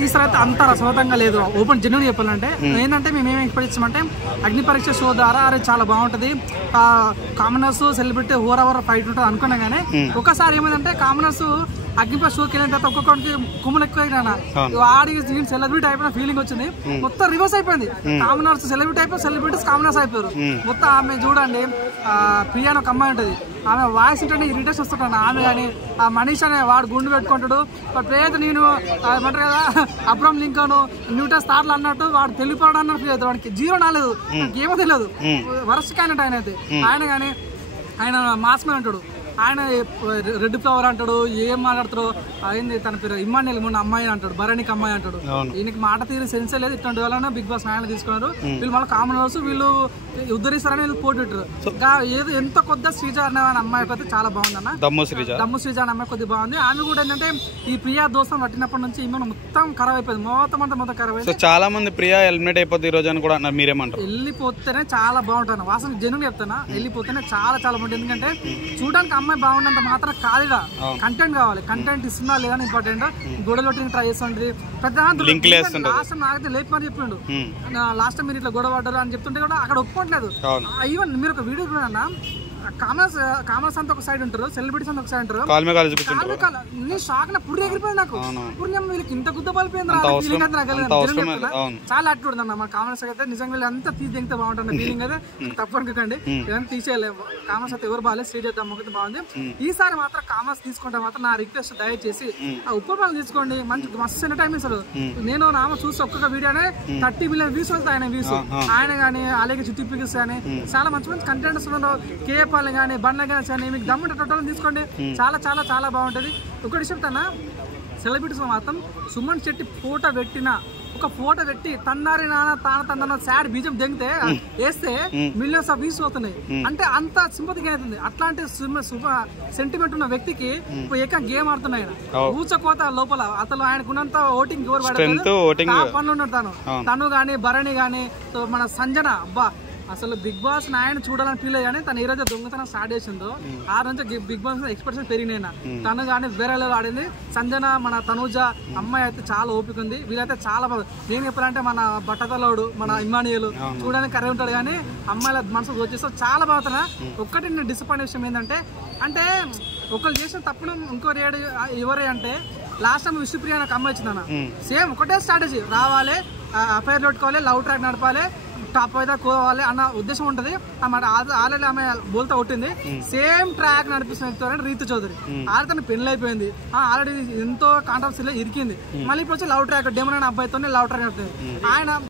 ఈసారి అంత రసవతంగా లేదు. ఓపెన్ జెన్యూన్ చెప్పాలంటే ఏంటంటే మేము ఏం ఎక్స్పెక్ట్ చేస్తామంటే అగ్ని పరీక్ష షో ద్వారా అరే చాలా బాగుంటది, కామనర్స్ సెలబ్రిటీ ఓవర్ ఫైట్ ఉంటుంది అనుకున్నా కానీ ఒకసారి ఏమైందంటే కామనర్స్ అగ్నిప షోకి వెళ్ళిన తర్వాత ఒక్కొక్కరికి కుమ్ములు ఎక్కువ ఆడి సెలబ్రిటీ అయిపోయిన ఫీలింగ్ వచ్చింది. మొత్తం రివర్స్ అయిపోయింది. కామనర్స్ సెలబ్రిటీ అయిపోయి సెలబ్రిటీస్ కామనర్స్ అయిపోయారు. మొత్తం ఆమె చూడండి, ప్రియా అని ఒక అమ్మాయి ఉంటుంది, ఆమె వాయిస్ ఇంటే ఇరిటేషన్ వస్తుంటాను. ఆమె కానీ ఆ మనీష్ అనే వాడు గుండు పెట్టుకుంటాడు, ప్రియ అయితే నేను ఏమంటారు కదా అబ్రహం లింకన్ న్యూటన్ స్టార్లు అన్నట్టు వాడు తెలియపోవడం అన్నట్టు లేదు, వాడికి జీరో నాలేదు, ఏమో తెలియదు. వరస్ట్ క్యాండిడేట్ ఆయన అయితే. ఆయన కానీ ఆయన మాస్మే అంటాడు, ఆయన రెడ్ ఫ్లవర్ అంటాడు, ఏం మాట్లాడతాడు అయింది తన పేరు ఇమ్మాన్యుల్ మొన్న అమ్మాయి అంటాడు, భరణికి అమ్మాయి అంటాడు. ఈయనకి మాట తీరు సెన్సే లేదు. ఇట్లాంటి వాళ్ళ బిగ్ బాస్ నాయన తీసుకున్నారు. వీళ్ళు మళ్ళీ కామనర్స్ వీళ్ళు ఉద్ధరిస్తారని వీళ్ళు పోటీ పెట్టారు. ఏదో ఎంత కొద్ది శ్రీజ అనే అమ్మాయి అయితే చాలా బాగుంది అన్న, దమ్ము శ్రీజ అనే అమ్మాయి కొద్దిగా బాగుంది. ఆమె కూడా ఏంటంటే ఈ ప్రియా దోస్తం పట్టినప్పటి నుంచి ఈమె మొత్తం ఖరాబ్ అయిపోయింది, మొత్తం ఖరాబ్ అయిపోయింది. చాలా మంది ప్రియా ఎలిమినేట్ అయిపోతుంది ఈ రోజు అని కూడా మీరేమంటారు? వెళ్ళిపోతేనే చాలా బాగుంటాను, వాసన జనులు చెప్తాను, వెళ్ళిపోతేనే చాలా బాగుంటుంది. ఎందుకంటే చూడడానికి అమ్మాయి బాగున్నంత మాత్రం కాదుగా, కంటెంట్ కావాలి. కంటెంట్ ఇస్తున్నా లేదని ఇంపార్టెంట్. గొడవలు ట్రై చేస్తుంటది పెద్ద లాస్ట్ నాకైతే లేపు మరి చెప్పిండు, లాస్ట్ మీరు ఇట్లా గొడవ పడ్డారు అని చెప్తుంటే కూడా అక్కడ ఒప్పుకోవట్లేదు. ఈవెన్ మీరు ఒక వీడియో చూడన్నా, కామర్స్ అంతా ఒక సైడ్ ఉంటారు, సెలబ్రిటీస్ అంతా ఒక సైడ్ ఉంటారు. నేను షాక్, నా పుర్రి ఎగిరిపోయింది నాకు. వీళ్ళకి ఇంత గుద్ద పలిపోయింది చాలా యాక్టివ్ ఉందన్న మా కామర్స్ అయితే. నిజంగా వీళ్ళు అంతా తీసి దిగితే బాగుంటుంది ఫీలింగ్ అయితే. తప్పు అనుకోకండి, ఏదైనా తీసేయలేము. కామర్స్ అయితే ఎవరు బాగాలేదు, స్టేజ్ అయితే అమ్మకైతే బాగుంది. ఈసారి మాత్రం కామర్స్ తీసుకుంటే మాత్రం నా రిక్వెస్ట్ దయచేసి ఆ ఉప్పమాలు తీసుకోండి, మంచి మస్తు ఎంటర్టైన్మెంట్. నేను నామ చూసి ఒక్కొక్క వీడియోనే 30 మిలియన్ వ్యూస్ వస్తాయి ఆయన వ్యూస్. ఆయన కానీ అలాగే చిట్టి పిగిస్ కానీ చాలా మంచి కంటెంట్స్ ఉన్నారు. కేపాలు కానీ బండ్ల కానీ మీకు దమ్ముంటే టోటల్ తీసుకోండి, చాలా బాగుంటుంది. ఒకటి చెప్తానా, సెలబ్రిటీస్ మాత్రం సుమన్ శెట్టి ఫోటో పెట్టి తన్నారి నాన్న తాన సాడ్ బీజం దిగితే వేస్తే మిలియన్స్ ఆఫ్ వ్యూస్ అవుతున్నాయి. అంటే అంత సింపతిగా అవుతుంది. అట్లాంటి సెంటిమెంట్ ఉన్న వ్యక్తికి ఏక గేమ్ ఆడుతున్నాయి. ఊచకోత లోపల అతను ఆయనకున్నంత ఓటింగ్ ఎవరు పనులు ఉన్నాడు. తను గానీ భరణి గానీ మన సంజన, అబ్బా అసలు బిగ్ బాస్ నాయన చూడాలని ఫీల్ అయ్యాని. తను ఏ రోజు దొంగతనం స్టార్ట్ చేసిందో ఆ రోజు బిగ్ బాస్ ఎక్స్పెక్టేషన్ పెరిగినాయి. తను కానీ వేరే ఆడింది. సంజన, మన తనూజ అమ్మాయి అయితే చాలా ఓపిక ఉంది. వీళ్ళైతే చాలా బాగా, నేను చెప్పాలంటే మన బట్టతలోడు మన ఇమ్మానియలు చూడడానికి కర్రీ ఉంటాడు కానీ అమ్మాయిల మనసు వచ్చేస్తే చాలా బాగుతున్నా. ఒక్కటి నేను డిసప్పాయింట్ విషయం ఏంటంటే, అంటే ఒకరు చేసిన తప్పును ఇంకోరు ఎవరే అంటే లాస్ట్ టైం విష్ణుప్రియ నాకు అమ్మాయి వచ్చిందన్న, సేమ్ ఒకటే స్ట్రాటజీ, రావాలి అఫైర్ పెట్టుకోవాలి, లవ్ ట్రాక్ నడపాలి, టాప్ అయితే కోవాలి అన్న ఉద్దేశం ఉంటుంది. ఆల్రెడీ ఆమె బోల్తా కొట్టింది. సేమ్ ట్రాక్ నడిపిస్తున్న రీతు చౌదరి ఆల్రెడీ తన పెళ్లి అయిపోయింది, ఆల్రెడీ ఎంతో కాంట్రవర్సీలో ఇరికింది. మళ్ళీ ఇప్పుడు వచ్చి లవ్ ట్రాక్ డెమోన్ అనే అబ్బాయితోనే లవ్ ట్రాక్ నడుపుతుంది. ఆయన